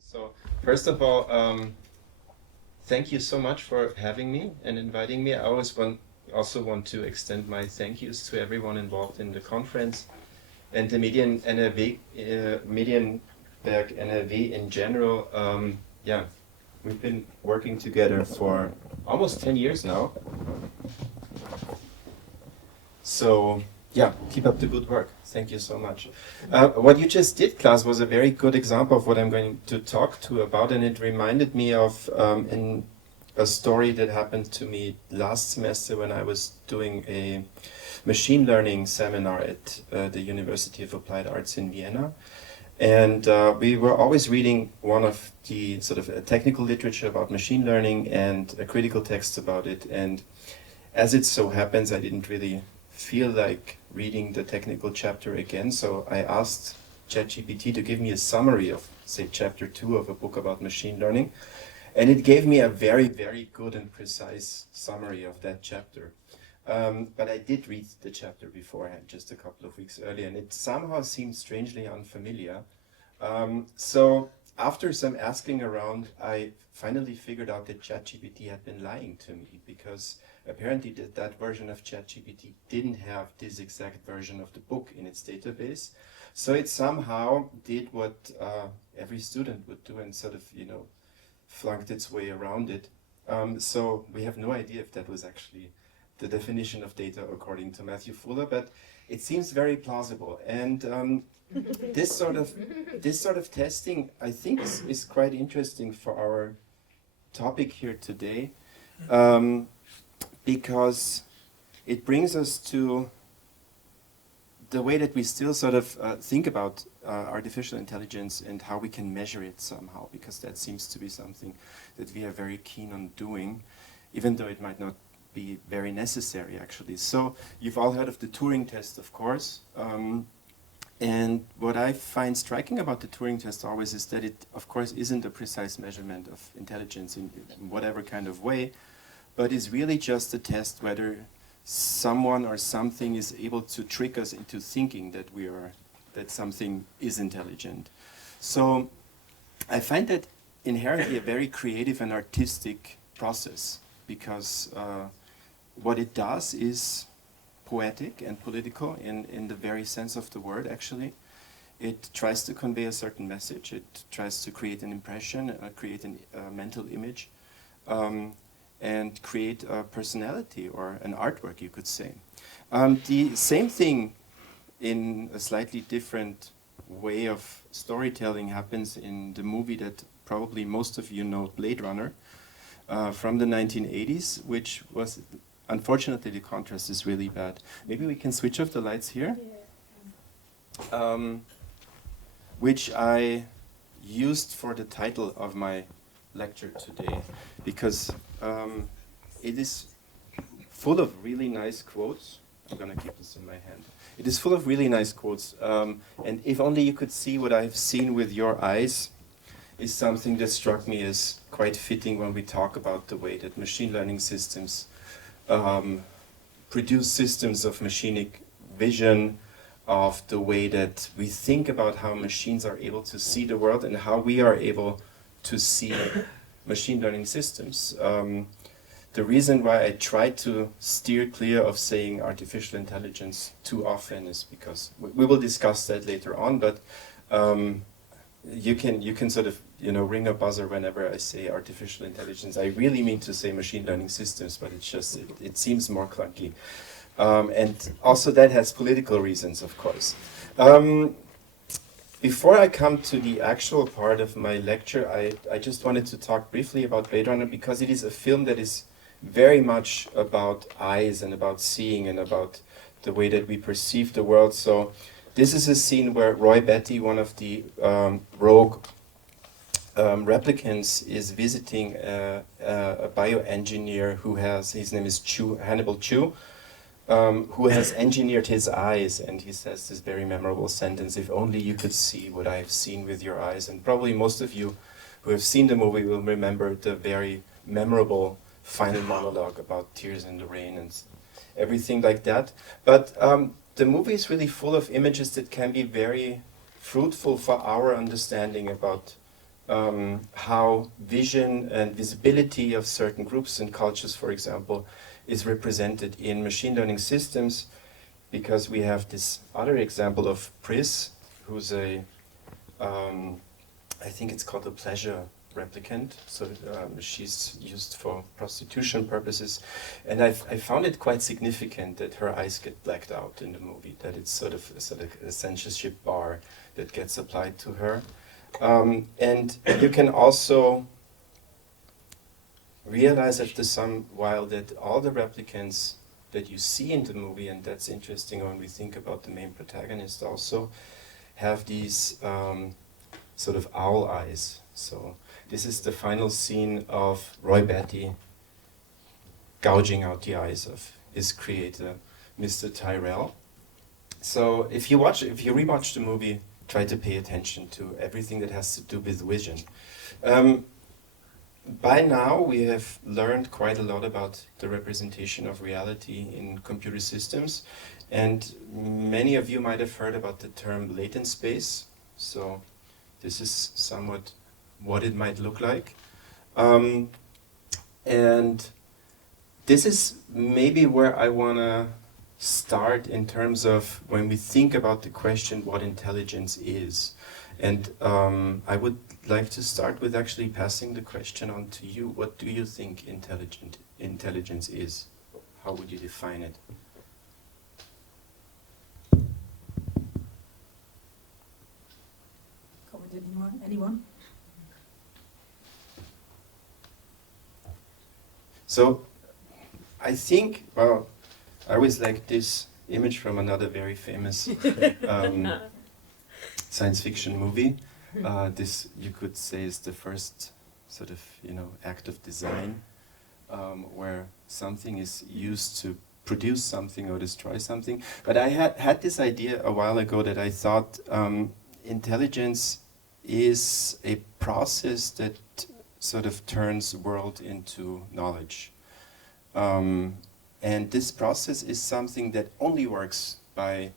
So, first of all, thank you so much for having me and inviting me. I also want to extend my thank yous to everyone involved in the conference and the Medienwerk NRW in general. Yeah, we've been working together for almost 10 years now. So, yeah, keep up the good work. Thank you so much. What you just did, Klaas, was a very good example of what I'm going to talk to about, and it reminded me of a story that happened to me last semester when I was doing a machine learning seminar at the University of Applied Arts in Vienna. And we were always reading one of the sort of technical literature about machine learning and a critical text about it. And as it so happens, I didn't really feel like reading the technical chapter again, so I asked ChatGPT to give me a summary of, say, chapter 2 of a book about machine learning, and it gave me a very, very good and precise summary of that chapter. But I did read the chapter beforehand, just a couple of weeks earlier, and it somehow seemed strangely unfamiliar. So after some asking around, I finally figured out that ChatGPT had been lying to me, because apparently that version of ChatGPT didn't have this exact version of the book in its database. So it somehow did what every student would do and sort of, flunked its way around it. So we have no idea if that was actually the definition of data according to Matthew Fuller, but it seems very plausible. And this sort of testing, I think, is quite interesting for our topic here today, because it brings us to the way that we still sort of think about artificial intelligence and how we can measure it somehow, because that seems to be something that we are very keen on doing, even though it might not be very necessary, actually. So you've all heard of the Turing test, of course. And what I find striking about the Turing test always is that it, of course, isn't a precise measurement of intelligence in whatever kind of way, but is really just a test whether someone or something is able to trick us into thinking that something is intelligent. So I find that inherently a very creative and artistic process, because what it does is poetic and political in the very sense of the word, actually. It tries to convey a certain message. It tries to create an impression, create a mental image, and create a personality or an artwork, you could say. The same thing in a slightly different way of storytelling happens in the movie that probably most of you know, Blade Runner, from the 1980s, which was, unfortunately, the contrast is really bad. Maybe we can switch off the lights here, which I used for the title of my lecture today, because it is full of really nice quotes. I'm going to keep this in my hand. It is full of really nice quotes, and if only you could see what I've seen with your eyes, is something that struck me as quite fitting when we talk about the way that machine learning systems produce systems of machinic vision, of the way that we think about how machines are able to see the world and how we are able to see machine learning systems. The reason why I try to steer clear of saying artificial intelligence too often is because we will discuss that later on, but you can sort of ring a buzzer whenever I say artificial intelligence. I really mean to say machine learning systems, but it's just it seems more clunky, and also that has political reasons, of course. Before I come to the actual part of my lecture, I just wanted to talk briefly about Blade Runner, because it is a film that is very much about eyes and about seeing and about the way that we perceive the world. So this is a scene where Roy Batty, one of the rogue replicants, is visiting a bioengineer who has, his name is Hannibal Chu, who has engineered his eyes, and he says this very memorable sentence, "If only you could see what I have seen with your eyes." And probably most of you who have seen the movie will remember the very memorable final monologue about tears in the rain and everything like that. But the movie is really full of images that can be very fruitful for our understanding about how vision and visibility of certain groups and cultures, for example, is represented in machine learning systems, because we have this other example of Pris, who's a, I think it's called a pleasure replicant, so she's used for prostitution purposes, and I found it quite significant that her eyes get blacked out in the movie, that it's sort of a censorship bar that gets applied to her. And you can also realize after some while that all the replicants that you see in the movie, and that's interesting when we think about the main protagonist also, have these sort of owl eyes. So this is the final scene of Roy Batty gouging out the eyes of his creator, Mr. Tyrell. So if you rewatch the movie, try to pay attention to everything that has to do with vision. By now, we have learned quite a lot about the representation of reality in computer systems, and many of you might have heard about the term latent space. So this is somewhat what it might look like. And this is maybe where I want to start in terms of when we think about the question what intelligence is. And I would like to start with actually passing the question on to you. What do you think intelligence is? How would you define it? Comment anyone? So I think, well, I always like this image from another very famous science fiction movie. This, you could say, is the first sort of, act of design, where something is used to produce something or destroy something. But I had this idea a while ago that I thought intelligence is a process that sort of turns world into knowledge. And this process is something that only works by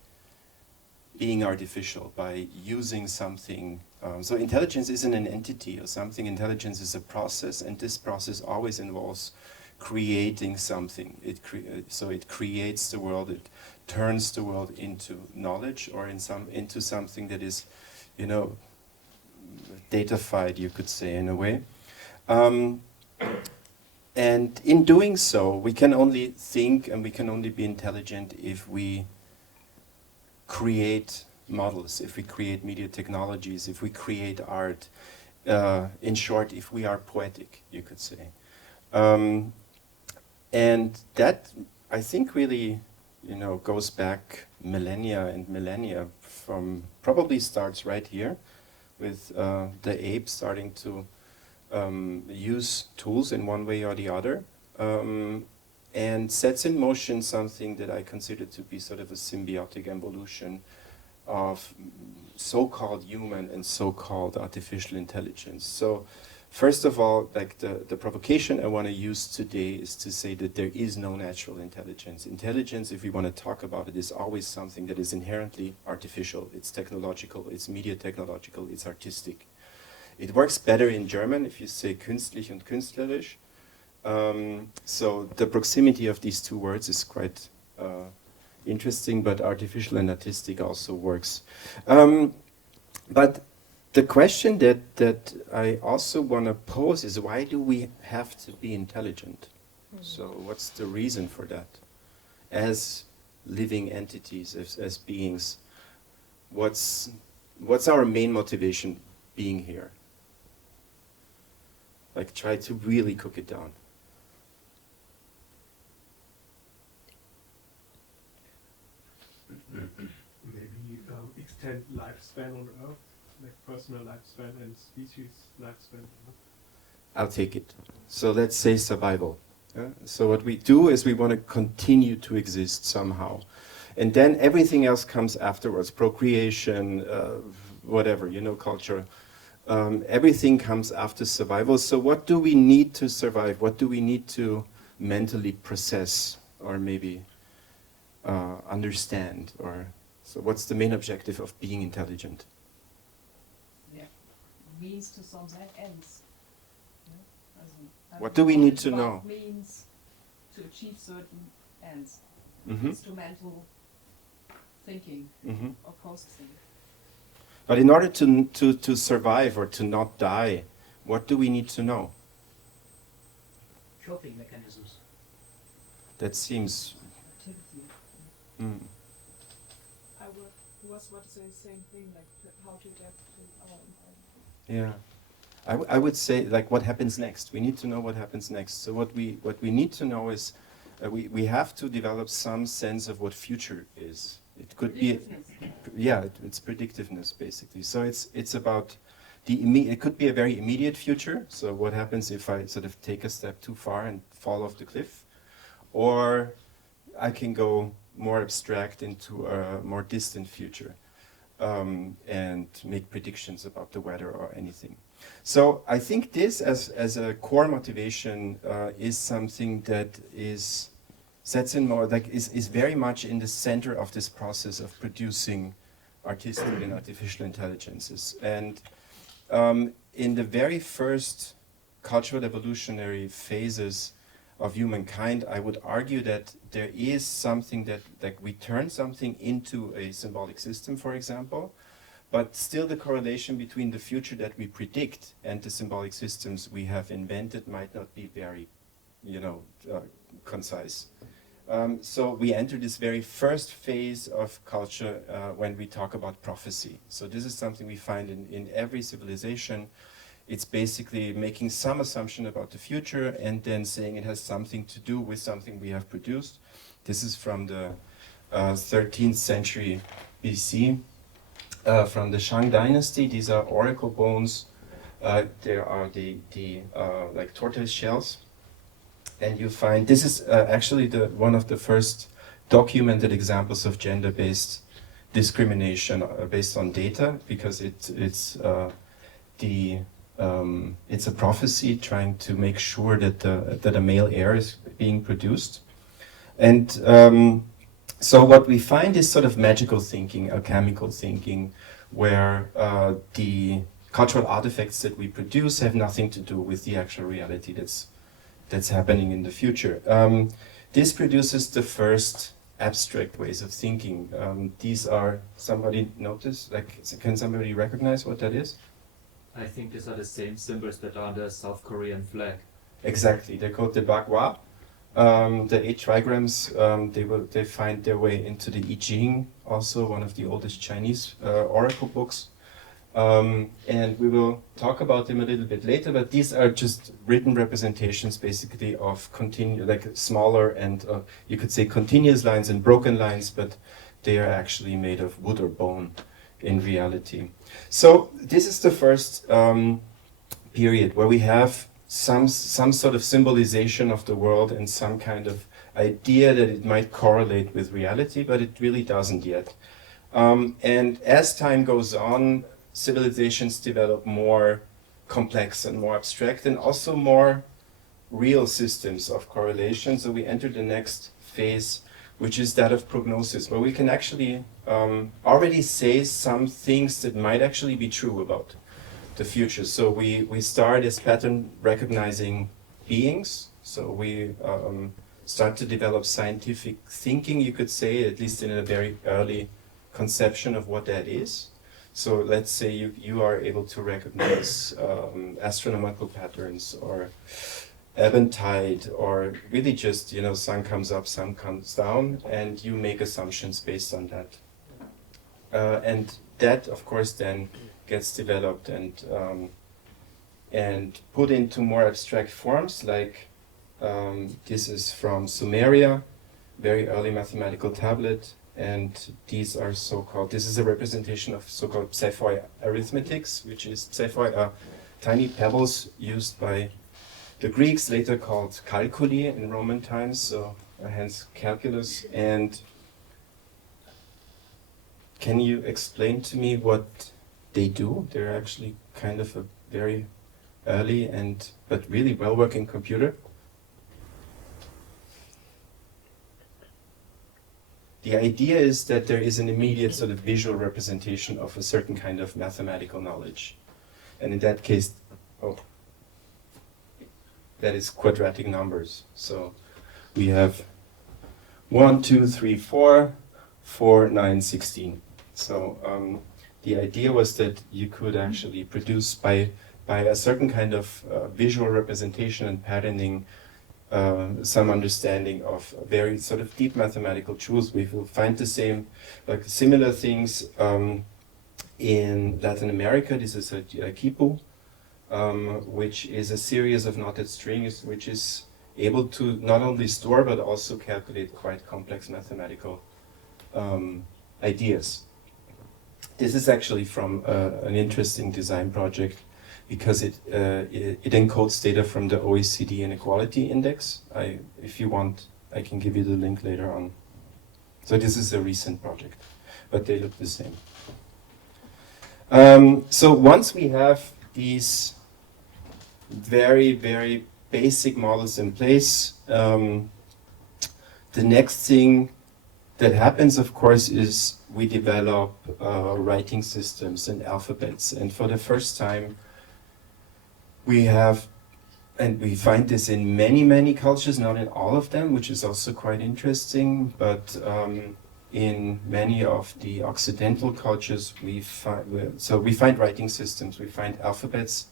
being artificial, by using something. So intelligence isn't an entity or something. Intelligence is a process, and this process always involves creating something. So it creates the world, it turns the world into knowledge, or into something that is, datafied, you could say, in a way. And in doing so, we can only think and we can only be intelligent if we create models, if we create media technologies, if we create art. In short, if we are poetic, you could say. And that, I think, really, goes back millennia and millennia, from probably starts right here with the ape starting to use tools in one way or the other, and sets in motion something that I consider to be sort of a symbiotic evolution of so-called human and so-called artificial intelligence. So first of all, like the provocation I want to use today is to say that there is no natural intelligence. Intelligence, if we want to talk about it, is always something that is inherently artificial. It's technological, it's media technological, it's artistic. It works better in German if you say künstlich und künstlerisch. So the proximity of these two words is quite interesting, but artificial and artistic also works. But the question that I also want to pose is, why do we have to be intelligent? So what's the reason for that? As living entities, as beings, what's our main motivation being here? Like, try to really cook it down. Maybe extend lifespan on Earth, like personal lifespan and species lifespan. I'll take it. So let's say survival. So what we do is we want to continue to exist somehow. And then everything else comes afterwards, procreation, whatever, culture. Everything comes after survival. So what do we need to survive? What do we need to mentally process, or maybe understand? So what's the main objective of being intelligent? Yeah. means to some ends. What do we need to know? Means to achieve certain ends. Mm-hmm. Instrumental thinking or processing. But in order to survive or to not die, what do we need to know? Coping mechanisms. That seems... Mm. I was about to say the same thing, like how to adapt to our environment. Yeah. I would say, like, what happens next? We need to know what happens next. So what we need to know is we have to develop some sense of what future is. It could be, it's predictiveness basically. So it's about it could be a very immediate future. So what happens if I sort of take a step too far and fall off the cliff, or I can go more abstract into a more distant future and make predictions about the weather or anything. So I think this as a core motivation is something that sets in more, like is very much in the center of this process of producing artistic and artificial intelligences. And in the very first cultural evolutionary phases of humankind, I would argue that there is something that, like, we turn something into a symbolic system, for example, but still the correlation between the future that we predict and the symbolic systems we have invented might not be very, concise. So we enter this very first phase of culture when we talk about prophecy. So this is something we find in every civilization. It's basically making some assumption about the future and then saying it has something to do with something we have produced. This is from the 13th century BC, from the Shang dynasty. These are oracle bones. There are the like tortoise shells. And you find, this is actually one of the first documented examples of gender-based discrimination based on data, because it's a prophecy trying to make sure that a male heir is being produced. And so what we find is sort of magical thinking, alchemical thinking, where the cultural artifacts that we produce have nothing to do with the actual reality that's happening in the future. This produces the first abstract ways of thinking. These are, somebody notice, like, can somebody recognize what that is? I think these are the same symbols that are on the South Korean flag. Exactly, they're called the bagua. The 8 trigrams, they find their way into the I Ching, also one of the oldest Chinese oracle books. And we will talk about them a little bit later, but these are just written representations basically of smaller and you could say continuous lines and broken lines, but they are actually made of wood or bone in reality. So this is the first period where we have some sort of symbolization of the world and some kind of idea that it might correlate with reality, but it really doesn't yet. And as time goes on, civilizations develop more complex and more abstract and also more real systems of correlation. So we enter the next phase, which is that of prognosis, where we can actually already say some things that might actually be true about the future. So we start as pattern recognizing beings. So we start to develop scientific thinking, you could say, at least in a very early conception of what that is. So let's say you are able to recognize astronomical patterns or ebb and tide, or really just, sun comes up, sun comes down, and you make assumptions based on that. And that, of course, then gets developed and put into more abstract forms, like this is from Sumeria, very early mathematical tablet. And these are this is a representation of so-called Psephoi arithmetics, which is Psephoi are tiny pebbles used by the Greeks, later called calculi in Roman times, so hence calculus. And can you explain to me what they do? They're actually kind of a very early but really well-working computer. The idea is that there is an immediate sort of visual representation of a certain kind of mathematical knowledge. And in that case, that is quadratic numbers. So we have 1, 2, 3, 4, 4, 9, 16. So the idea was that you could actually produce by a certain kind of visual representation and patterning some understanding of very sort of deep mathematical truths. We will find the same, like similar things in Latin America. This is a quipu, which is a series of knotted strings, which is able to not only store but also calculate quite complex mathematical ideas. This is actually from an interesting design project because it encodes data from the OECD Inequality Index. If you want, I can give you the link later on. So this is a recent project, but they look the same. So once we have these very, very basic models in place, the next thing that happens, of course, is we develop writing systems and alphabets. And for the first time, we have, and we find this in many, many cultures, not in all of them, which is also quite interesting, but in many of the Occidental cultures, we find writing systems, we find alphabets,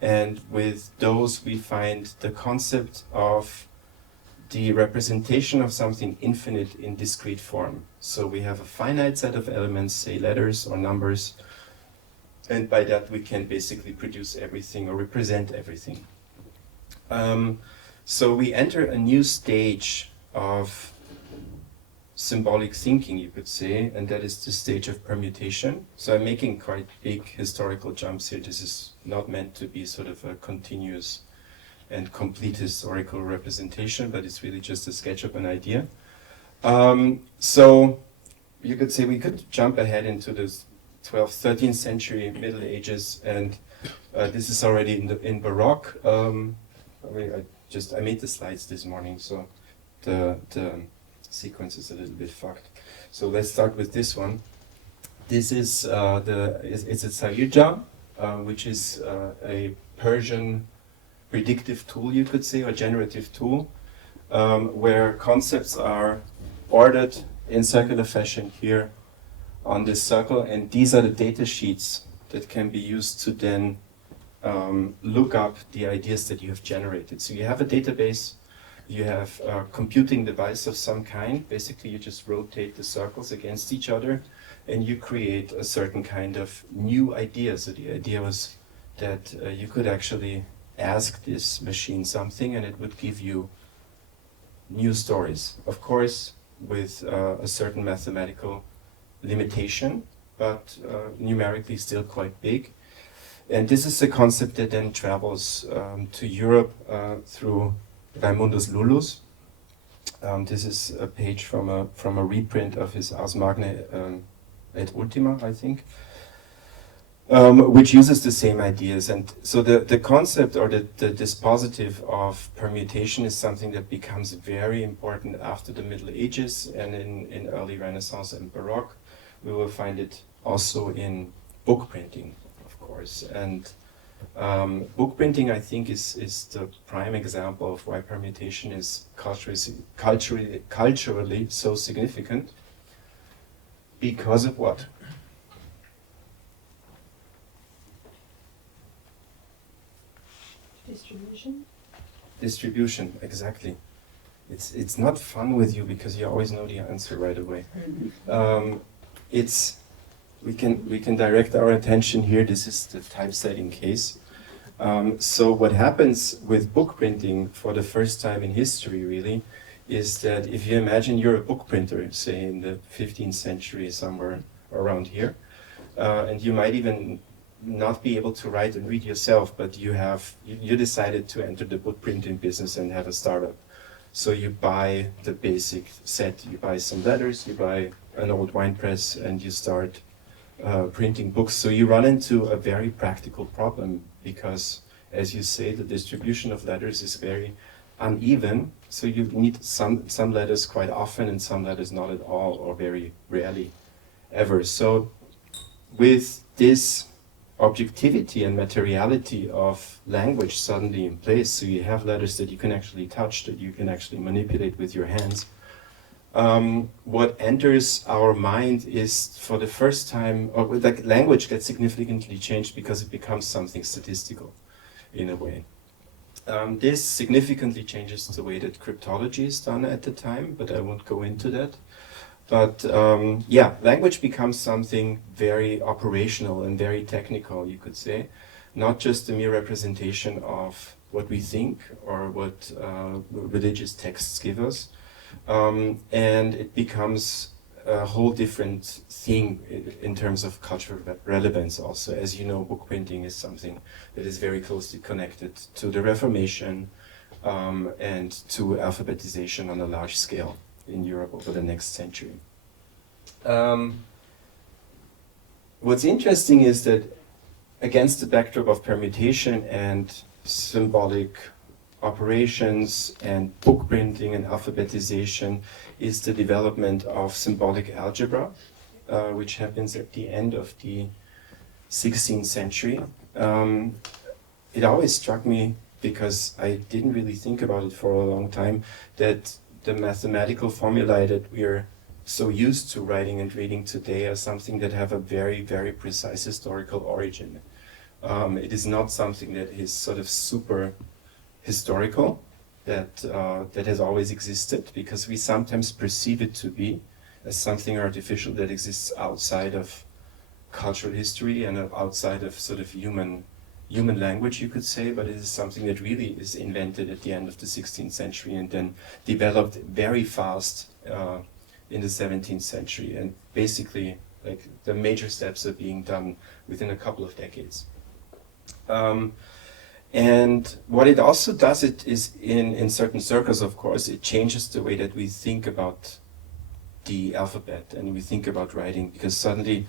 and with those we find the concept of the representation of something infinite in discrete form. So we have a finite set of elements, say letters or numbers, and by that we can basically produce everything or represent everything. So we enter a new stage of symbolic thinking, you could say, and that is the stage of permutation. So I'm making quite big historical jumps here. This is not meant to be sort of a continuous and complete historical representation, but it's really just a sketch of an idea. So you could say we could jump ahead into the 12th, 13th century Middle Ages, and this is already in Baroque. I made the slides this morning, so the sequence is a little bit fucked. So let's start with this one. This is it's a Sayurja, which is a Persian predictive tool, you could say, or generative tool, where concepts are ordered in circular fashion here on this circle, and these are the data sheets that can be used to then look up the ideas that you have generated. So you have a database, you have a computing device of some kind. Basically, you just rotate the circles against each other, and you create a certain kind of new idea. So the idea was that you could actually ask this machine something, and it would give you new stories. Of course, with a certain mathematical limitation, but numerically still quite big. And this is a concept that then travels to Europe through Raimundus Lullus. This is a page from a reprint of his Ars Magna et Ultima, I think, which uses the same ideas. And so the concept or the dispositive of permutation is something that becomes very important after the Middle Ages and in early Renaissance and Baroque. We will find it also in book printing, of course. And book printing, I think, is the prime example of why permutation is culturally so significant. Because of what? Distribution. Distribution, exactly. It's not fun with you because you always know the answer right away. We can direct our attention here. This is the typesetting case. So what happens with book printing for the first time in history, really, is that if you imagine you're a book printer, say in the 15th century, somewhere around here, and you might even not be able to write and read yourself, but you decided to enter the book printing business and have a startup. So you buy the basic set, you buy some letters, you buy an old wine press, and you start printing books. So you run into a very practical problem because, as you say, the distribution of letters is very uneven. So you need some letters quite often and some letters not at all, or very rarely ever. So with this objectivity and materiality of language suddenly in place. So you have letters that you can actually touch, that you can actually manipulate with your hands. What enters our mind is, for the first time, or like language gets significantly changed because it becomes something statistical, in a way. This significantly changes the way that cryptology is done at the time, but I won't go into that. But yeah, language becomes something very operational and very technical, you could say, not just a mere representation of what we think or what religious texts give us. And it becomes a whole different thing in terms of cultural relevance also. As you know, book printing is something that is very closely connected to the Reformation and to alphabetization on a large scale in Europe over the next century. What's interesting is that against the backdrop of permutation and symbolic operations and book printing and alphabetization is the development of symbolic algebra, which happens at the end of the 16th century. It always struck me, because I didn't really think about it for a long time, that the mathematical formulae that we're so used to writing and reading today are something that have a very, very precise historical origin. It is not something that is sort of super historical, that has always existed, because we sometimes perceive it to be as something artificial that exists outside of cultural history and outside of sort of human language, you could say, but it is something that really is invented at the end of the 16th century and then developed very fast in the 17th century. And basically, like, the major steps are being done within a couple of decades. And what it also does, it is in certain circles, of course, it changes the way that we think about the alphabet and we think about writing, because suddenly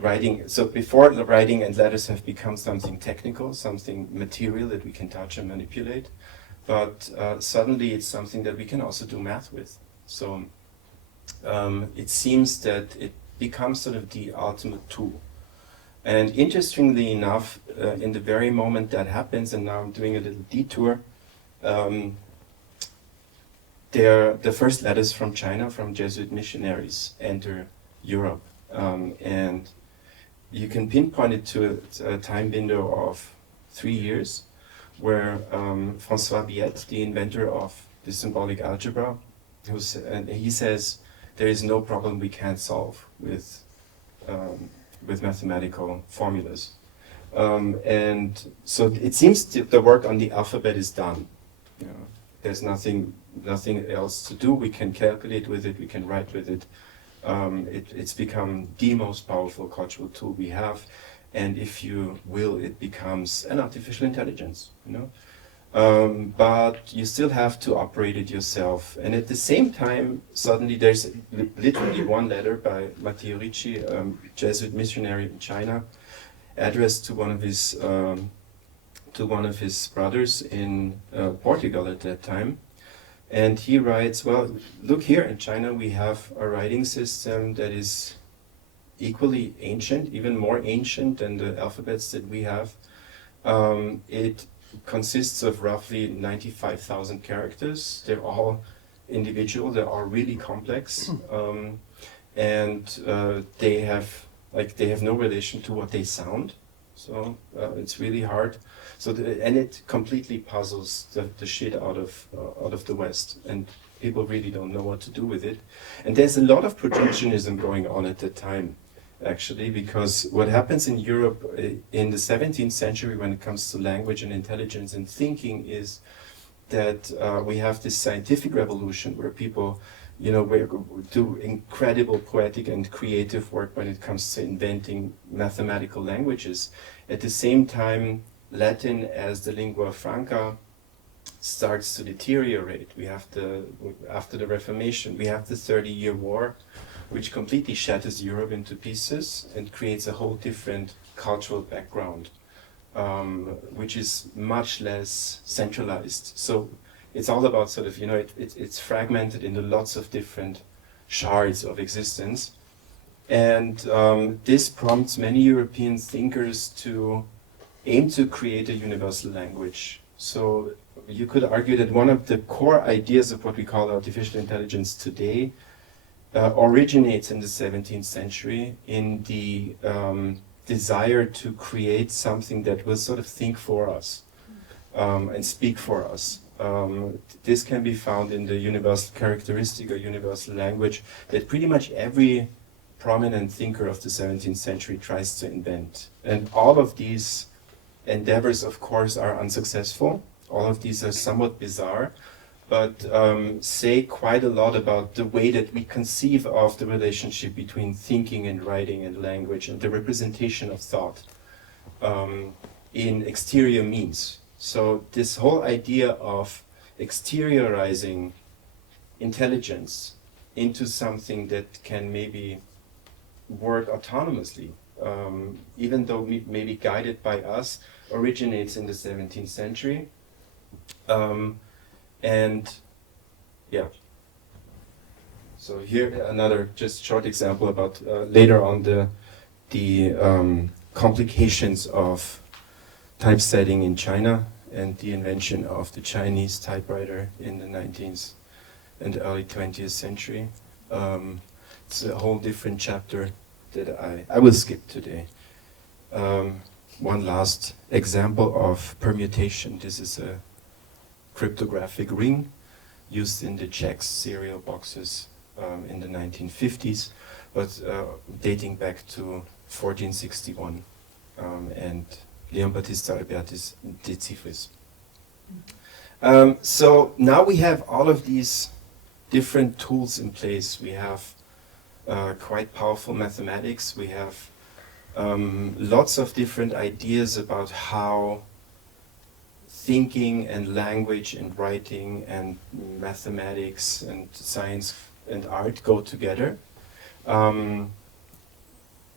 writing, so before the writing and letters have become something technical, something material that we can touch and manipulate, but suddenly it's something that we can also do math with. So it seems that it becomes sort of the ultimate tool. And interestingly enough, in the very moment that happens, and now I'm doing a little detour, the first letters from China, from Jesuit missionaries, enter Europe. And you can pinpoint it to a time window of 3 years, where François Biet, the inventor of the symbolic algebra, he says there is no problem we can't solve with mathematical formulas. And so it seems the work on the alphabet is done. You know, there's nothing else to do. We can calculate with it, we can write with it. It's become the most powerful cultural tool we have. And if you will, it becomes an artificial intelligence, you know? But you still have to operate it yourself. And at the same time, suddenly there's literally one letter by Matteo Ricci, Jesuit missionary in China, addressed to one of his brothers in Portugal at that time. And he writes, well, look, here in China we have a writing system that is equally ancient, even more ancient than the alphabets that we have. It consists of roughly 95,000 characters. They're all individual, they're all really complex, and they have no relation to what they sound. So it's really hard. So and it completely puzzles the shit out of the West, and people really don't know what to do with it. And there's a lot of protectionism going on at the time, actually, because what happens in Europe in the 17th century when it comes to language and intelligence and thinking is that we have this scientific revolution where people, you know, do incredible poetic and creative work when it comes to inventing mathematical languages. At the same time, Latin as the lingua franca starts to deteriorate. We have after the Reformation, we have the 30-year War, which completely shatters Europe into pieces and creates a whole different cultural background, which is much less centralized. So it's all about sort of, you know, it's fragmented into lots of different shards of existence. And this prompts many European thinkers to aim to create a universal language. So you could argue that one of the core ideas of what we call artificial intelligence today originates in the 17th century in the desire to create something that will sort of think for us and speak for us. This can be found in the universal characteristic or universal language that pretty much every prominent thinker of the 17th century tries to invent. And all of these endeavors, of course, are unsuccessful. All of these are somewhat bizarre, but say quite a lot about the way that we conceive of the relationship between thinking and writing and language and the representation of thought in exterior means. So this whole idea of exteriorizing intelligence into something that can maybe work autonomously, even though maybe guided by us, originates in the 17th century. And yeah, so here another just short example about later on the complications of typesetting in China and the invention of the Chinese typewriter in the 19th and early 20th century. It's a whole different chapter that I will skip today. One last example of permutation. This is a cryptographic ring used in the checks cereal boxes in the 1950s, but dating back to 1461 and Leon Battista Alberti's De Cifris. So now we have all of these different tools in place. We have quite powerful mathematics. We have lots of different ideas about how thinking and language and writing and mathematics and science and art go together.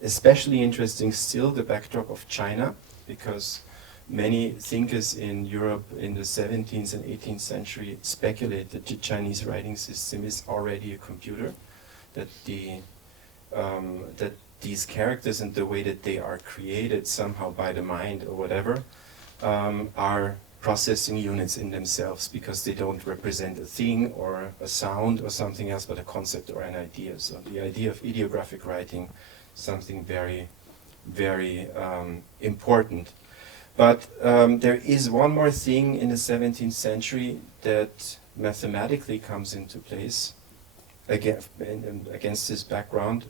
Especially interesting still the backdrop of China, because many thinkers in Europe in the 17th and 18th century speculate that the Chinese writing system is already a computer, that that these characters and the way that they are created somehow by the mind or whatever are processing units in themselves, because they don't represent a thing or a sound or something else, but a concept or an idea. So the idea of ideographic writing, something very, very important. But there is one more thing in the 17th century that mathematically comes into place against this background,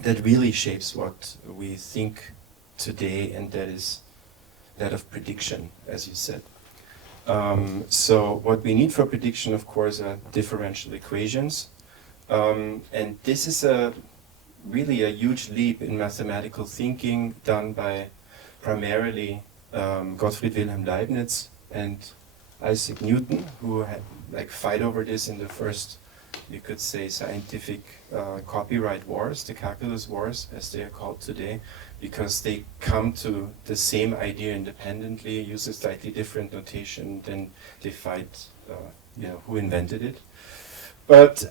that really shapes what we think today, and that is that of prediction, as you said. So what we need for prediction, of course, are differential equations. And this is really a huge leap in mathematical thinking done by primarily Gottfried Wilhelm Leibniz and Isaac Newton, who had fight over this in the first, you could say, scientific copyright wars, the calculus wars, as they are called today, because they come to the same idea independently, use a slightly different notation, then they fight, who invented it. But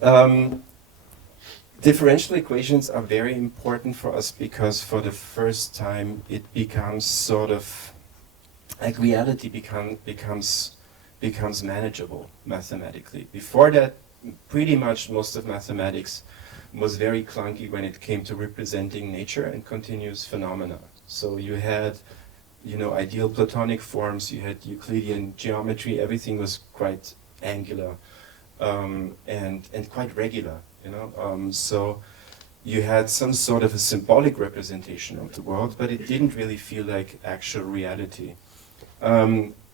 differential equations are very important for us because for the first time it becomes sort of like reality becomes manageable mathematically. Before that, pretty much most of mathematics was very clunky when it came to representing nature and continuous phenomena. So you had, ideal Platonic forms, you had Euclidean geometry, everything was quite angular and quite regular. So you had some sort of a symbolic representation of the world, but it didn't really feel like actual reality.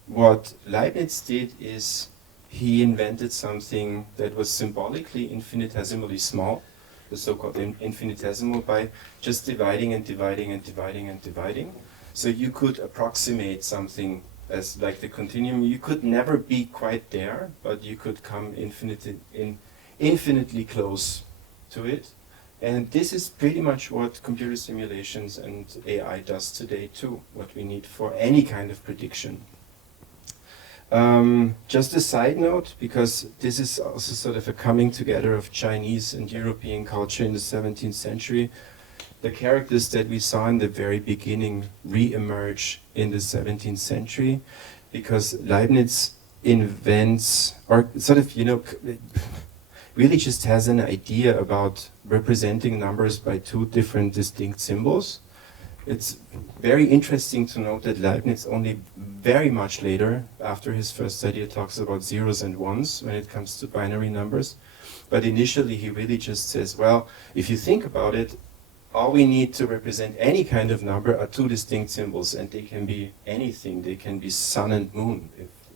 What Leibniz did is he invented something that was symbolically infinitesimally small, the so-called infinitesimal, by just dividing and dividing and dividing and dividing. So you could approximate something as like the continuum. You could never be quite there, but you could come infinitely close to it. And this is pretty much what computer simulations and AI does today too, what we need for any kind of prediction. Just a side note, because this is also sort of a coming together of Chinese and European culture in the 17th century. The characters that we saw in the very beginning re-emerge in the 17th century, because Leibniz invents, or sort of, really just has an idea about representing numbers by two different distinct symbols. It's very interesting to note that Leibniz only very much later, after his first study, talks about zeros and ones when it comes to binary numbers. But initially he really just says, well, if you think about it, all we need to represent any kind of number are two distinct symbols, and they can be anything. They can be sun and moon,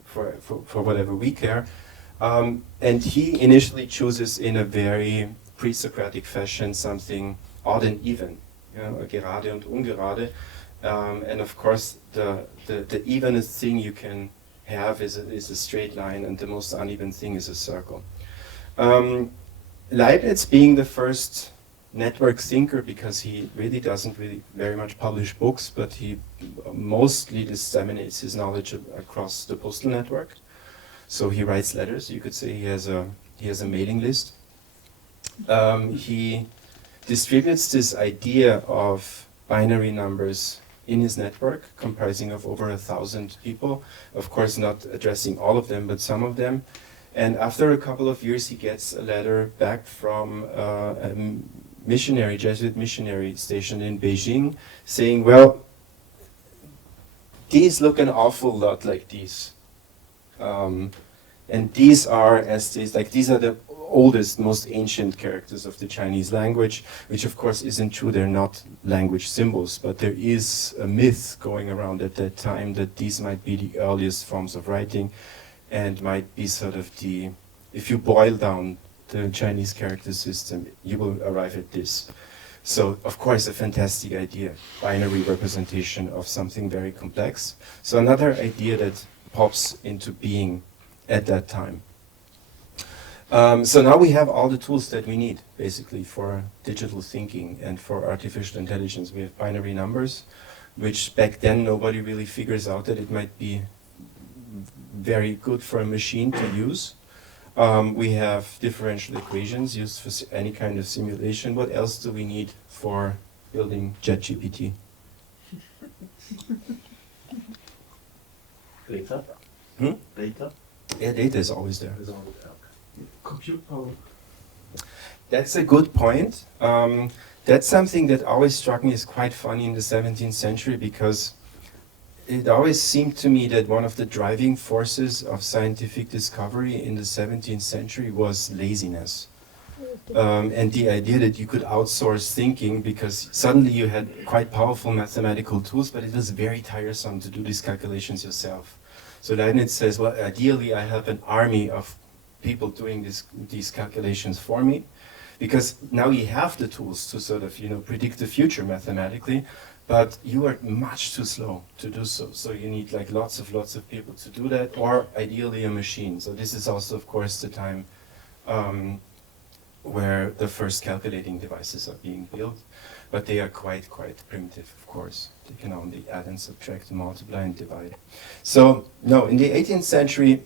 for whatever we care. And he initially chooses in a very pre-Socratic fashion something odd and even, gerade und ungerade. And of course, the evenest thing you can have is a straight line, and the most uneven thing is a circle. Leibniz being the first network thinker, because he really doesn't very much publish books, but he mostly disseminates his knowledge across the postal network. So he writes letters. You could say he has a mailing list. He distributes this idea of binary numbers in his network, comprising of over 1,000 people. Of course, not addressing all of them, but some of them. And after a couple of years, he gets a letter back from a Jesuit missionary stationed in Beijing, saying, well, these look an awful lot like these. And these are, these are the oldest, most ancient characters of the Chinese language, which of course isn't true. They're not language symbols, but there is a myth going around at that time that these might be the earliest forms of writing, and might be sort of if you boil down the Chinese character system, you will arrive at this. So, of course, a fantastic idea, binary representation of something very complex. So another idea that pops into being at that time. So now we have all the tools that we need, basically, for digital thinking and for artificial intelligence. We have binary numbers, which back then nobody really figures out that it might be very good for a machine to use. We have differential equations used for any kind of simulation. What else do we need for building ChatGPT? Data. Data. Yeah, data is always there. Compute power. That's a good point. That's something that always struck me as quite funny in the 17th century, because it always seemed to me that one of the driving forces of scientific discovery in the 17th century was laziness. And the idea that you could outsource thinking, because suddenly you had quite powerful mathematical tools, but it was very tiresome to do these calculations yourself. So Leibniz says, well, ideally I have an army of people doing these calculations for me, because now you have the tools to sort of, predict the future mathematically, but you are much too slow to do so. So you need like lots of people to do that, or ideally a machine. So this is also, of course, the time where the first calculating devices are being built, but they are quite primitive, of course. They can only add and subtract, multiply and divide. So no, in the 18th century,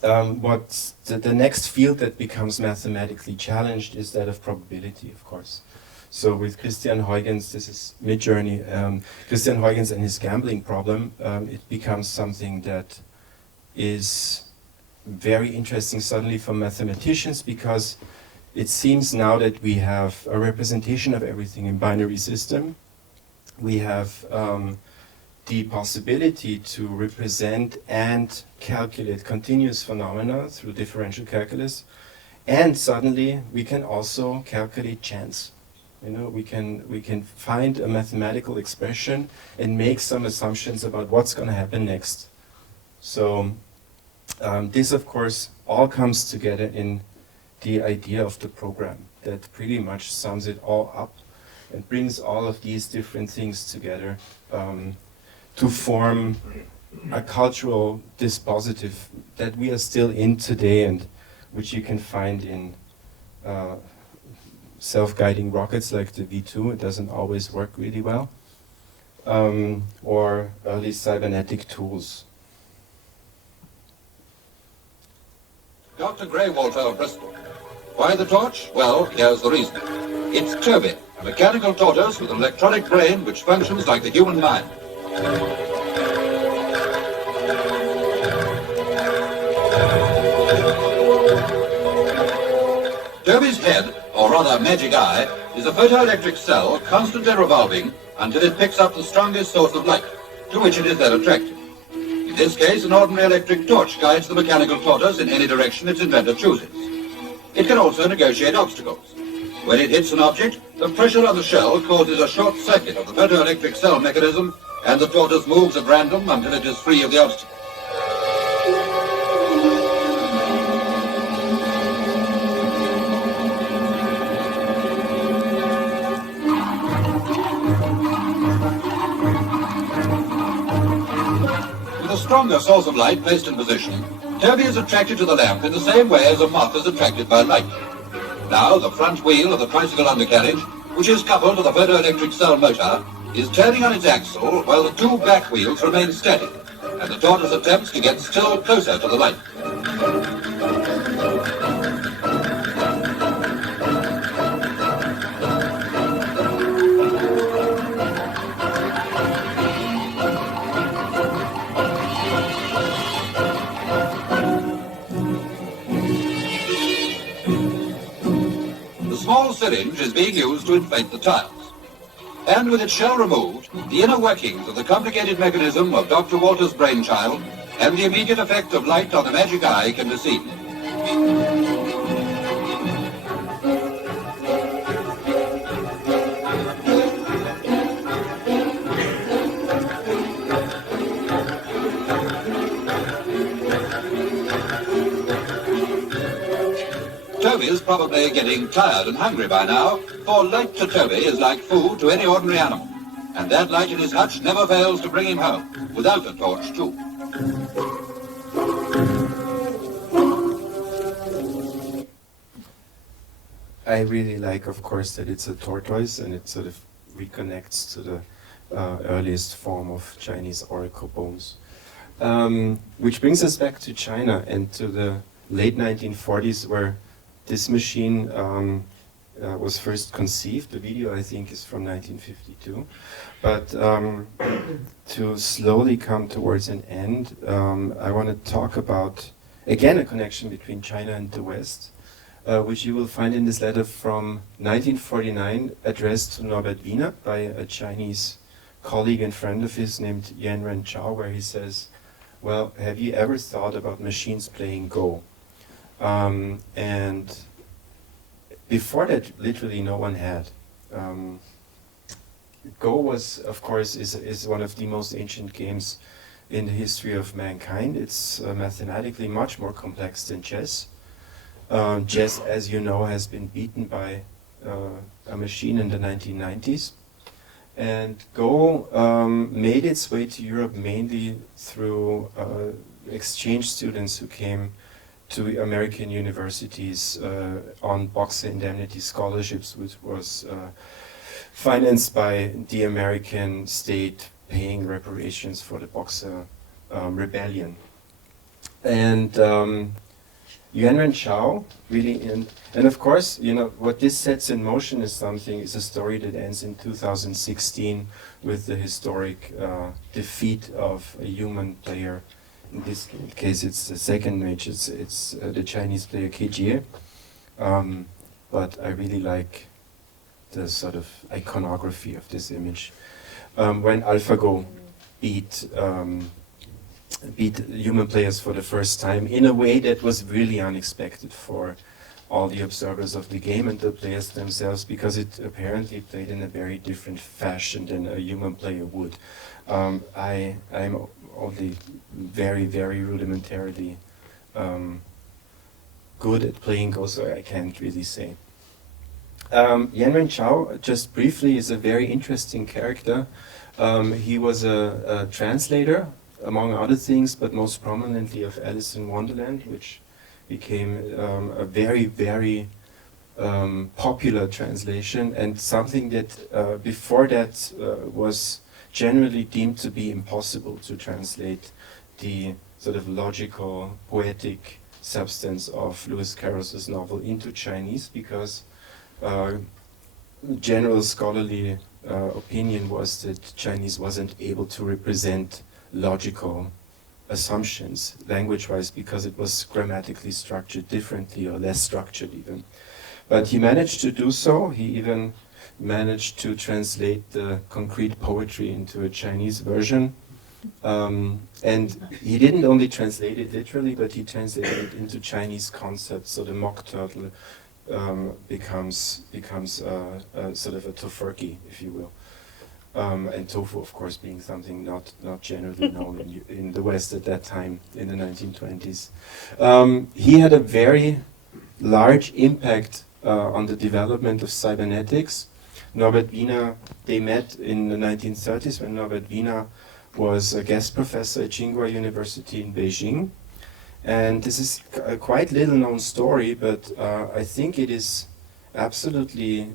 what's the next field that becomes mathematically challenged is that of probability, of course. So with Christian Huygens, this is mid-journey, Christian Huygens and his gambling problem, it becomes something that is very interesting suddenly for mathematicians, because it seems now that we have a representation of everything in binary system. We have the possibility to represent and calculate continuous phenomena through differential calculus, and suddenly we can also calculate chance. We can find a mathematical expression and make some assumptions about what's going to happen next. So this, of course, all comes together in the idea of the program that pretty much sums it all up and brings all of these different things together to form a cultural dispositive that we are still in today, and which you can find in self-guiding rockets like the V2. It doesn't always work really well. Or early cybernetic tools. Dr. Grey-Walter of Bristol. Why the torch? Well, here's the reason. It's Toby, a mechanical tortoise with an electronic brain which functions like the human mind. Toby's head, or rather magic eye, is a photoelectric cell constantly revolving until it picks up the strongest source of light, to which it is then attracted. In this case, an ordinary electric torch guides the mechanical tortoise in any direction its inventor chooses. It can also negotiate obstacles. When it hits an object, the pressure on the shell causes a short circuit of the photoelectric cell mechanism, and the tortoise moves at random until it is free of the obstacle. With a stronger source of light placed in position, Toby is attracted to the lamp in the same way as a moth is attracted by light. Now the front wheel of the tricycle undercarriage, which is coupled to the photoelectric cell motor, is turning on its axle while the two back wheels remain static, and the tortoise attempts to get still closer to the light. The small syringe is being used to inflate the tiles. And with its shell removed, the inner workings of the complicated mechanism of Dr. Walter's brainchild and the immediate effect of light on the magic eye can be seen. Toby is probably getting tired and hungry by now, for light to Toby is like food to any ordinary animal. And that light in his hutch never fails to bring him home, without a torch too. I really like, of course, that it's a tortoise and it sort of reconnects to the earliest form of Chinese oracle bones. Which brings us back to China and to the late 1940s, where this machine was first conceived. The video, I think, is from 1952. But to slowly come towards an end, I want to talk about, again, a connection between China and the West, which you will find in this letter from 1949, addressed to Norbert Wiener by a Chinese colleague and friend of his named Yanren Chao, where he says, well, have you ever thought about machines playing Go? And before that, literally no one had. Go was, of course, is one of the most ancient games in the history of mankind. It's mathematically much more complex than chess. Chess, as you know, has been beaten by a machine in the 1990s. And Go made its way to Europe mainly through exchange students who came to American universities on Boxer indemnity scholarships, which was financed by the American state paying reparations for the Boxer rebellion. And Yanren Chao really, and of course, you know, what this sets in motion is a story that ends in 2016 with the historic defeat of a human player. In this case, it's the second match. It's the Chinese player Kejie. But I really like the sort of iconography of this image. When AlphaGo beat human players for the first time in a way that was really unexpected for all the observers of the game and the players themselves, because it apparently played in a very different fashion than a human player would. I'm only very, very rudimentarily good at playing Go, so I can't really say. Yanren Chao, just briefly, is a very interesting character. He was a translator, among other things, but most prominently of Alice in Wonderland, which became a very, very popular translation, and something that before that was generally deemed to be impossible to translate, the sort of logical, poetic substance of Lewis Carroll's novel into Chinese, because general scholarly opinion was that Chinese wasn't able to represent logical assumptions language-wise, because it was grammatically structured differently, or less structured even. But he managed to do so. He even managed to translate the concrete poetry into a Chinese version. And he didn't only translate it literally, but he translated it into Chinese concepts. So the mock turtle becomes sort of a tofurkey, if you will. And tofu, of course, being something not generally known in the West at that time, in the 1920s. He had a very large impact on the development of cybernetics. Norbert Wiener, they met in the 1930s when Norbert Wiener was a guest professor at Tsinghua University in Beijing. And this is a quite little known story, but I think it is absolutely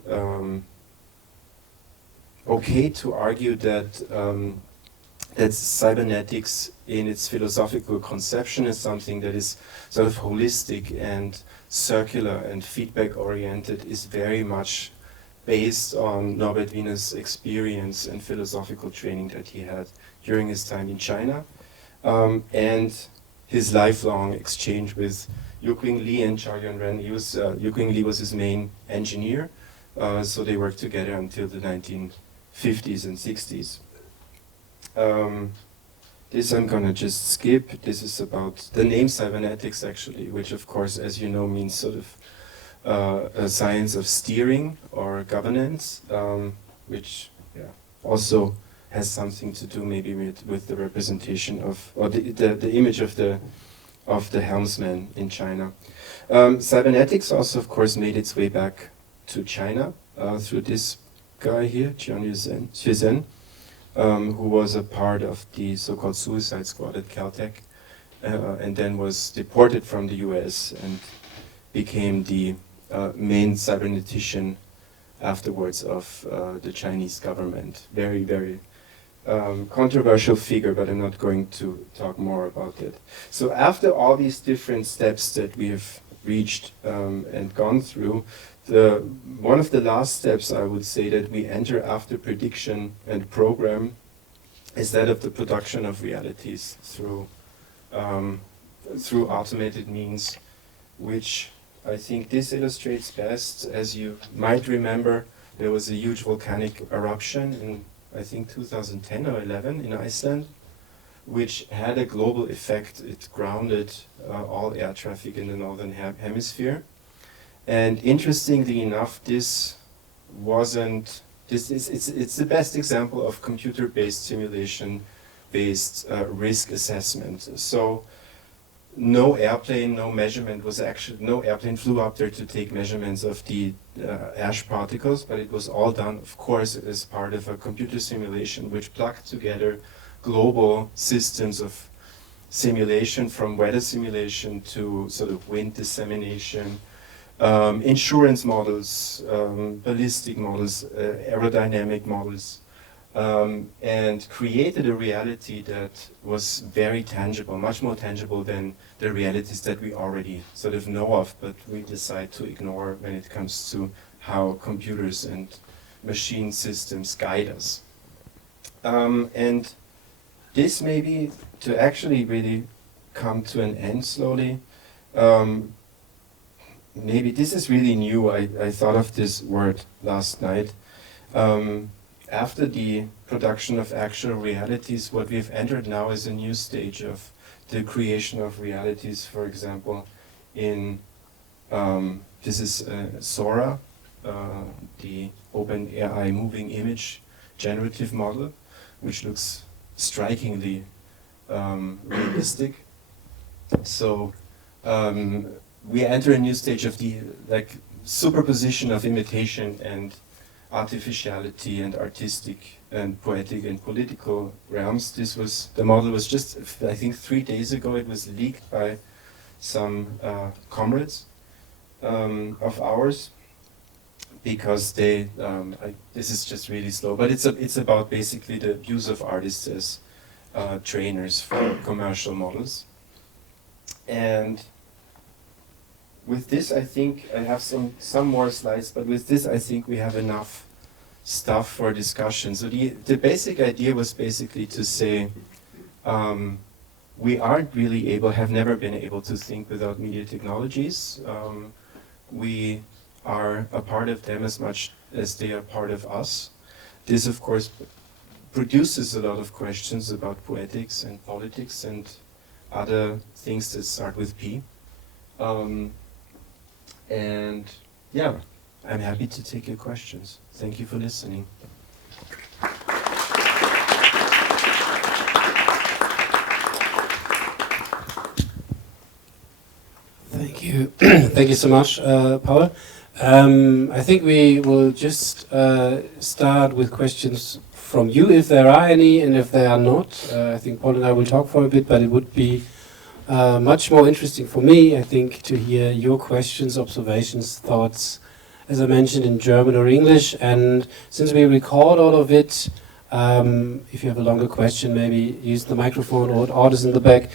okay to argue that that cybernetics in its philosophical conception is something that is sort of holistic and circular and feedback oriented, is very much based on Norbert Wiener's experience and philosophical training that he had during his time in China, and his lifelong exchange with Yuqing Li and Zhao Yunren. Yuqing Li was his main engineer, so they worked together until the 1950s and 60s. This I'm gonna just skip. This is about the name cybernetics, actually, which of course, as you know, means sort of a science of steering or governance, which also has something to do maybe with the representation of, or the image of the helmsman in China. Cybernetics also, of course, made its way back to China through this guy here, Jian Xuezhen, who was a part of the so-called suicide squad at Caltech, and then was deported from the US and became the main cybernetician afterwards of the Chinese government. Very, very controversial figure, but I'm not going to talk more about it. So after all these different steps that we have reached and gone through, one of the last steps, I would say, that we enter after prediction and program is that of the production of realities through automated means, which I think this illustrates best. As you might remember, there was a huge volcanic eruption in, I think, 2010 or 11 in Iceland, which had a global effect. It grounded all air traffic in the northern hemisphere. And interestingly enough, it's the best example of computer-based simulation-based risk assessment. So no airplane flew up there to take measurements of the ash particles, but it was all done, of course, as part of a computer simulation which plugged together global systems of simulation, from weather simulation to sort of wind dissemination, insurance models, ballistic models, aerodynamic models, and created a reality that was very tangible, much more tangible than the realities that we already sort of know of, but we decide to ignore when it comes to how computers and machine systems guide us. And this maybe, to actually really come to an end slowly, maybe this is really new. I thought of this word last night. After the production of actual realities, what we've entered now is a new stage of the creation of realities. For example, in this is Sora, the OpenAI moving image generative model, which looks strikingly realistic. So we enter a new stage of the superposition of imitation and artificiality and artistic and poetic and political realms. The model was just, I think 3 days ago, it was leaked by some comrades of ours, because this is just really slow, but it's about basically the use of artists as trainers for commercial models. And with this, I think I have some more slides, but with this, I think we have enough stuff for discussion. So the basic idea was basically to say we aren't really able, have never been able to think without media technologies. We are a part of them as much as they are part of us. This, of course, produces a lot of questions about poetics and politics and other things that start with P. And yeah, I'm happy to take your questions. Thank you for listening. Thank you. Thank you so much, Paul. I think we will just start with questions from you, if there are any, and if there are not. I think Paul and I will talk for a bit, but it would be much more interesting for me, I think, to hear your questions, observations, thoughts, as I mentioned, in German or English. And since we record all of it, if you have a longer question, maybe use the microphone or others in the back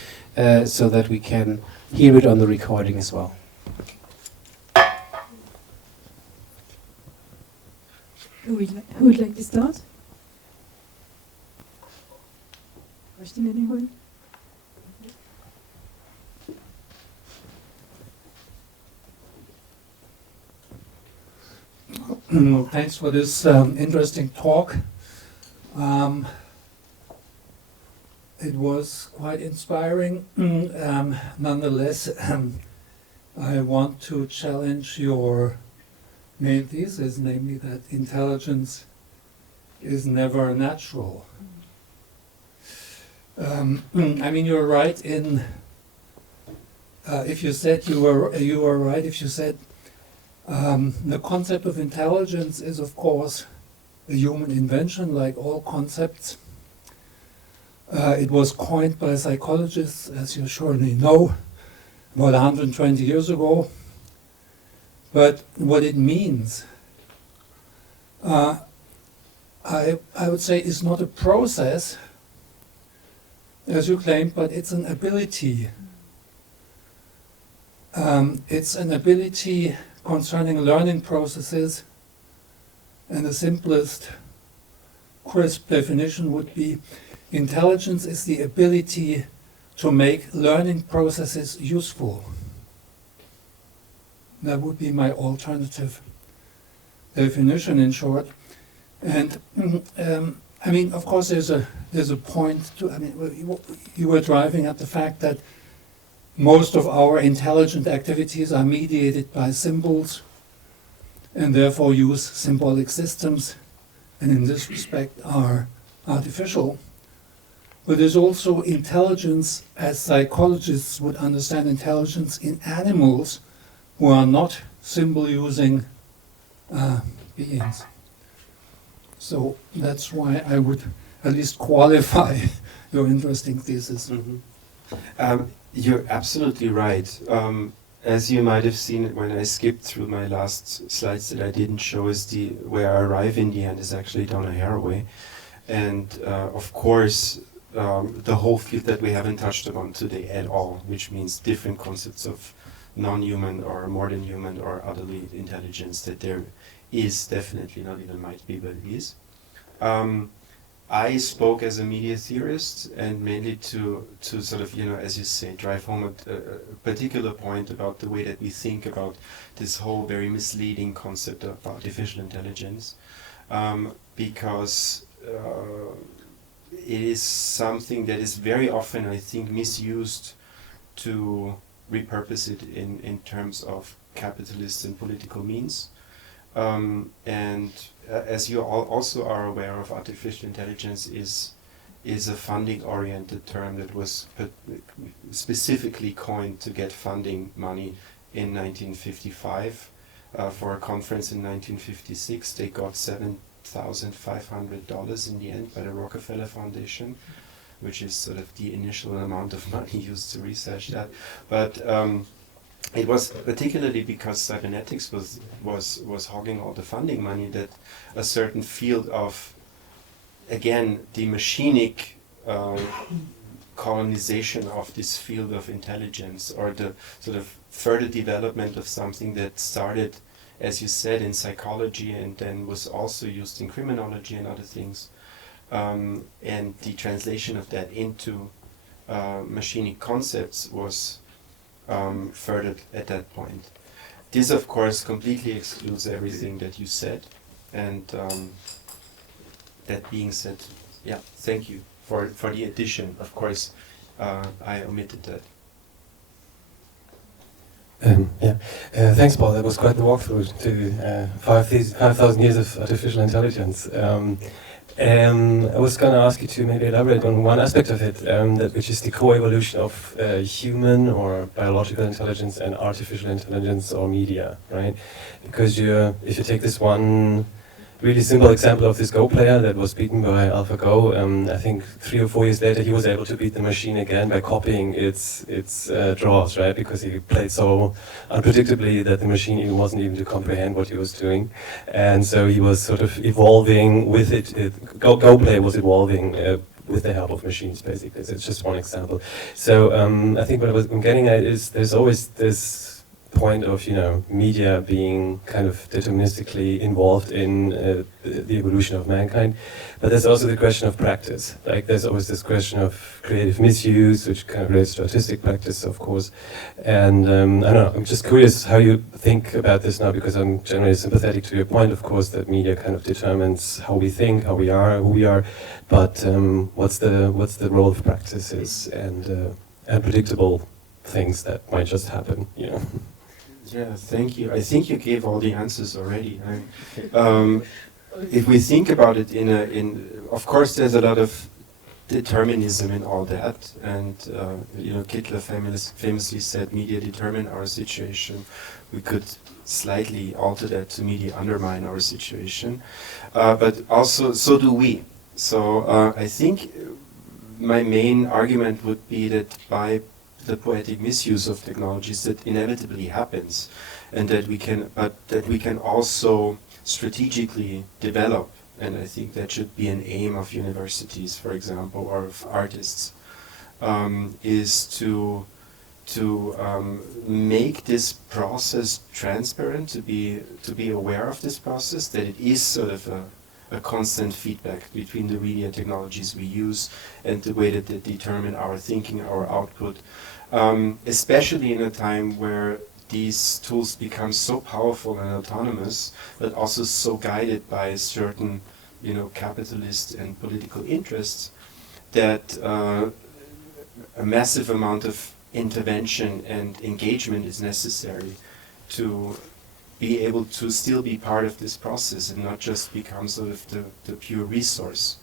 so that we can hear it on the recording as well. Who would like to start? Question, anyone? Thanks for this interesting talk. It was quite inspiring. Nonetheless, I want to challenge your main thesis, namely that intelligence is never natural. I mean, you're right in. If you said you were right if you said the concept of intelligence is, of course, a human invention, like all concepts. It was coined by psychologists, as you surely know, about 120 years ago. But what it means, I would say, is not a process, as you claimed, but it's an ability. It's an ability concerning learning processes, and the simplest, crisp definition would be intelligence is the ability to make learning processes useful. That would be my alternative definition, in short. And I mean, of course, there's a point to. I mean, you were driving at the fact that most of our intelligent activities are mediated by symbols, and therefore use symbolic systems, and in this respect are artificial. But there's also intelligence, as psychologists would understand intelligence, in animals who are not symbol-using beings. So that's why I would at least qualify your interesting thesis. Mm-hmm. You're absolutely right. As you might have seen when I skipped through my last slides that I didn't show, is where I arrive in the end is actually down a hairway. And of course, the whole field that we haven't touched upon today at all, which means different concepts of non-human or more than human or otherly intelligence, that there is definitely, not even might be, but it is. I spoke as a media theorist, and mainly to sort of, as you say, drive home a particular point about the way that we think about this whole very misleading concept of artificial intelligence, because it is something that is very often, I think, misused to repurpose it in terms of capitalist and political means. And as you all also are aware of, artificial intelligence is a funding-oriented term that was specifically coined to get funding money in 1955. For a conference in 1956, they got $7,500 in the end by the Rockefeller Foundation, which is sort of the initial amount of money used to research that. But it was particularly because cybernetics was hogging all the funding money that a certain field of, again, the machinic colonization of this field of intelligence, or the sort of further development of something that started, as you said, in psychology and then was also used in criminology and other things, and the translation of that into machinic concepts was furthered at that point. This, of course, completely excludes everything that you said, and that being said, yeah, thank you for the addition. Of course, I omitted that. Thanks, Paul. That was quite the walkthrough to 5,000 years of artificial intelligence. I was going to ask you to maybe elaborate on one aspect of it, which is the co-evolution of human or biological intelligence and artificial intelligence or media, right? Because if you take this one really simple example of this Go player that was beaten by AlphaGo, I think 3 or 4 years later he was able to beat the machine again by copying its draws, right? Because he played so unpredictably that the machine even wasn't able to comprehend what he was doing, and so he was sort of evolving with it. Go play was evolving with the help of machines, basically. So it's just one example. So I think what I'm getting at is there's always this point of media being kind of deterministically involved in the evolution of mankind, but there's also the question of practice. Like there's always this question of creative misuse, which kind of relates to artistic practice, of course. And I don't know, I'm just curious how you think about this now, because I'm generally sympathetic to your point, of course, that media kind of determines how we think, how we are, who we are. But what's the role of practices and unpredictable things that might just happen, Yeah, thank you. I think you gave all the answers already. If we think about it of course, there's a lot of determinism in all that, and Kittler famously said, "Media determine our situation." We could slightly alter that to "media undermine our situation," but also so do we. So I think my main argument would be that by the poetic misuse of technologies that inevitably happens, and that we can also strategically develop, and I think that should be an aim of universities, for example, or of artists, is to make this process transparent, to be aware of this process, that it is sort of a constant feedback between the media technologies we use and the way that they determine our thinking, our output. Especially in a time where these tools become so powerful and autonomous, but also so guided by certain, capitalist and political interests, that a massive amount of intervention and engagement is necessary to be able to still be part of this process and not just become sort of the pure resource,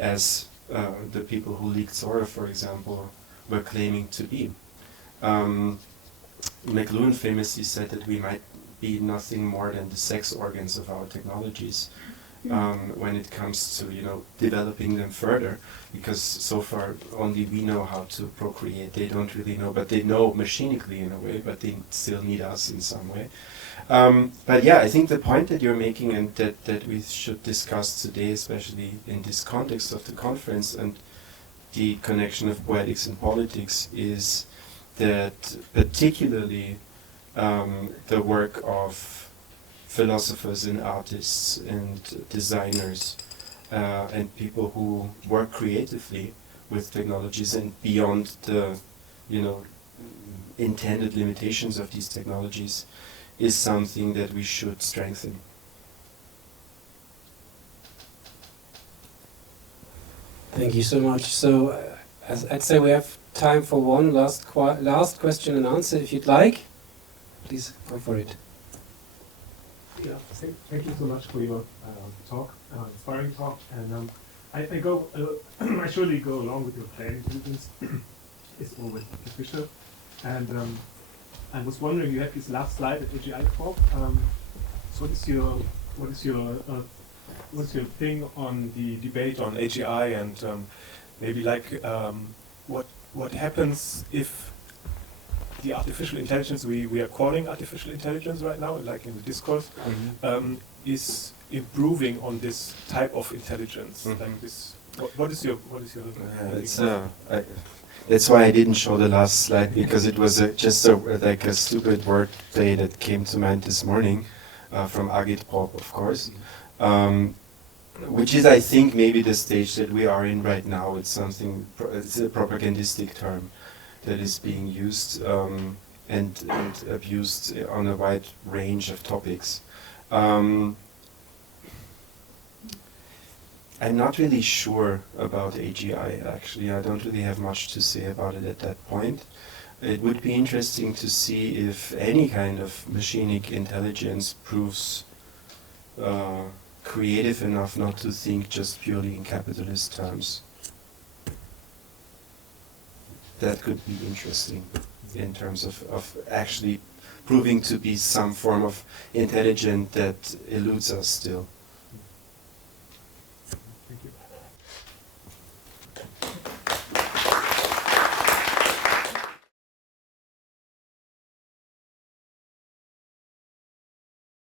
as the people who leaked Zora, for example, were claiming to be. McLuhan famously said that we might be nothing more than the sex organs of our technologies when it comes to developing them further, because so far only we know how to procreate. They don't really know, but they know machinically in a way, but they still need us in some way. But yeah, I think the point that you're making, and that we should discuss today, especially in this context of the conference and the connection of poetics and politics, is that particularly the work of philosophers and artists and designers and people who work creatively with technologies and beyond the intended limitations of these technologies is something that we should strengthen. Thank you so much. So I'd say we have time for one last question and answer. If you'd like, please go for it. Yeah, thank you so much for your talk, inspiring talk. And I surely go along with your plan. Intelligence is always artificial. And I was wondering, you had this last slide at AGI Corp. What's your thing on the debate on AGI, and maybe what happens if the artificial intelligence we are calling artificial intelligence right now, like in the discourse, is improving on this type of intelligence, like this What is your that's why I didn't show the last slide, because it was just like a stupid wordplay that came to mind this morning from Agitprop, of course, which is, I think, maybe the stage that we are in right now. It's something, it's a propagandistic term that is being used and abused on a wide range of topics. I'm not really sure about AGI, actually. I don't really have much to say about it at that point. It would be interesting to see if any kind of machinic intelligence proves creative enough not to think just purely in capitalist terms. That could be interesting in terms of actually proving to be some form of intelligence that eludes us still.